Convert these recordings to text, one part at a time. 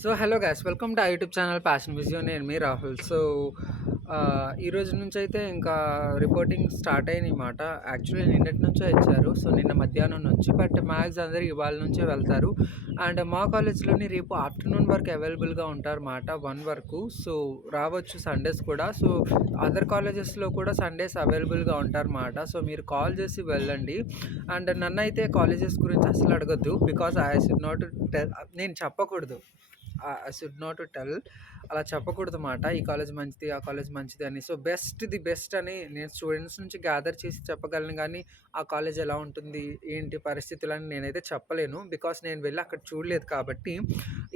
So hello guys, welcome to YouTube channel passion Visio. నేను మీ Rahul. So ఈ రోజు నుంచి అయితే ఇంకా రిపోర్టింగ్ స్టార్ట్ అయ్యిందన్నమాట. యాక్చువల్లీ నిన్నటి నుంచే ఇచ్చారు, సో నిన్న మధ్యాహ్నం నుంచి. బట్ మ్యాథ్స్ అందరూ ఇవాళ నుంచే వెళ్తారు. అండ్ మా కాలేజ్లోని రేపు ఆఫ్టర్నూన్ వరకు అవైలబుల్గా ఉంటారు అన్నమాట, 1 వరకు. సో రావచ్చు సండేస్ కూడా. సో అదర్ కాలేజెస్లో కూడా సండేస్ అవైలబుల్గా ఉంటారన్నమాట. సో మీరు కాల్ చేసి వెళ్ళండి. అండ్ నన్ను అయితే కాలేజెస్ గురించి అసలు అడగద్దు, because I should not tell. నేను చెప్పకూడదు, ఐ షుడ్ నాట్ టెల్. అలా చెప్పకూడదు మాట, ఈ కాలేజ్ మంచిది, ఆ కాలేజ్ మంచిది అని. సో ది బెస్ట్ అని నేను స్టూడెంట్స్ నుంచి గ్యాదర్ చేసి చెప్పగలను, కానీ ఆ కాలేజ్ ఎలా ఉంటుంది, ఏంటి పరిస్థితులు అని నేనైతే చెప్పలేను, బికాస్ నేను వెళ్ళి అక్కడ చూడలేదు కాబట్టి.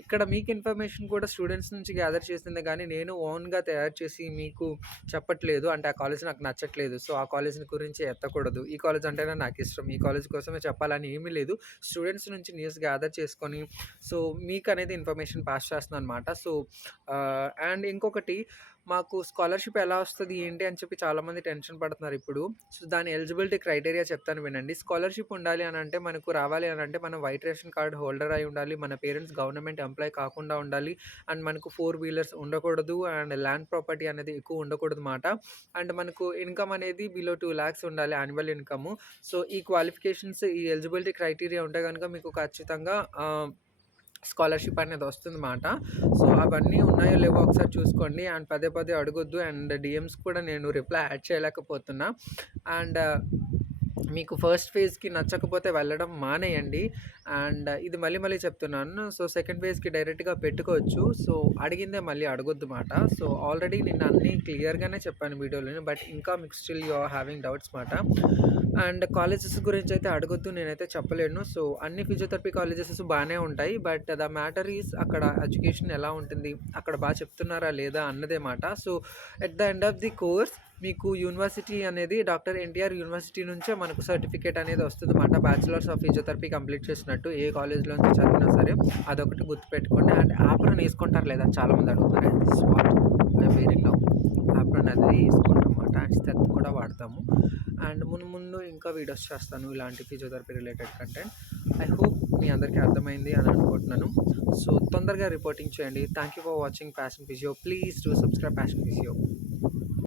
ఇక్కడ మీకు ఇన్ఫర్మేషన్ కూడా స్టూడెంట్స్ నుంచి గ్యాదర్ చేసిందే, కానీ నేను ఓన్గా తయారు చేసి మీకు చెప్పట్లేదు. అంటే ఆ కాలేజ్ నాకు నచ్చట్లేదు, సో ఆ కాలేజ్ గురించి ఎత్తకూడదు. ఈ కాలేజ్ అంటేనే నాకు ఇష్టం, ఈ కాలేజ్ కోసమే చెప్పాలని ఏమీ లేదు. స్టూడెంట్స్ నుంచి న్యూస్ గ్యాదర్ చేసుకొని సో మీకు అనేది ఇన్ఫర్మేషన్ పాస్ చేస్తున్నాను అనమాట. సో అండ్ ఇంకొకటి, మాకు స్కాలర్షిప్ ఎలా వస్తుంది ఏంటి అని చెప్పి చాలామంది టెన్షన్ పడుతున్నారు ఇప్పుడు. సో దాని ఎలిజిబిలిటీ క్రైటీరియా చెప్తాను వినండి. స్కాలర్షిప్ ఉండాలి అని అంటే, మనకు రావాలి అని అంటే, మనం వైట్ రేషన్ కార్డ్ హోల్డర్ అయి ఉండాలి, మన పేరెంట్స్ గవర్నమెంట్ ఎంప్లాయ్ కాకుండా ఉండాలి, అండ్ మనకు 4 వీలర్స్ ఉండకూడదు, అండ్ ల్యాండ్ ప్రాపర్టీ అనేది ఎక్కువ ఉండకూడదు మాట. అండ్ మనకు ఇన్కమ్ అనేది బిలో 2 lakhs ఉండాలి యాన్యువల్ ఇన్కమ్. సో ఈ క్వాలిఫికేషన్స్, ఈ ఎలిజిబిలిటీ క్రైటీరియా ఉంటే కనుక మీకు ఖచ్చితంగా స్కాలర్షిప్ అనేది వస్తుందన్నమాట. సో అవన్నీ ఉన్నాయో లేవో ఒకసారి చూసుకోండి. అండ్ పదే పదే అడగొద్దు. అండ్ డిఎమ్స్ కూడా నేను రిప్లై యాడ్ చేయలేకపోతున్నా. అండ్ మీకు ఫస్ట్ ఫేజ్కి నచ్చకపోతే వెళ్ళడం మానేయండి. అండ్ ఇది మళ్ళీ మళ్ళీ చెప్తున్నాను. సో సెకండ్ ఫేజ్కి డైరెక్ట్గా పెట్టుకోవచ్చు. సో అడిగిందే మళ్ళీ అడగొద్దు మాట. సో ఆల్రెడీ నేను అన్నీ క్లియర్గానే చెప్పాను వీడియోలోని, బట్ ఇంకా మీకు still you are having doubts మాట. అండ్ కాలేజెస్ గురించి అయితే అడగొద్దు, నేనైతే చెప్పలేను. సో అన్ని ఫిజియోథెరపీ కాలేజెస్ బాగానే ఉంటాయి, బట్ ద మ్యాటర్ ఈజ్ అక్కడ ఎడ్యుకేషన్ ఎలా ఉంటుంది, అక్కడ బాగా చెప్తున్నారా లేదా అన్నదే మాట. So at the end of the course మీకు యూనివర్సిటీ అనేది డాక్టర్ ఎన్టీఆర్ యూనివర్సిటీ నుంచే మనకు సర్టిఫికేట్ అనేది వస్తుంది అన్నమాట. బ్యాచిలర్స్ ఆఫ్ ఫిజియోథెరపీ కంప్లీట్ చేసినట్టు ఏ కాలేజ్లో నుంచి చదివినా సరే అదొకటి గుర్తుపెట్టుకోండి. అండ్ యాప్రన్ వేసుకుంటారు లేదా చాలామంది అడుగుతారు, and this what I'm wearing now. Apron అనేది వేసుకుంటాం అన్నమాట, అండ్ స్టెత్ కూడా వాడతాము. అండ్ ముందు ఇంకా వీడియోస్ చేస్తాను ఇలాంటి physiotherapy related content. I hope మీ అందరికీ అర్థమైంది అని అనుకుంటున్నాను. సో తొందరగా రిపోర్టింగ్ చేయండి. Thank you for watching Passion Physio. Please do subscribe Passion physio.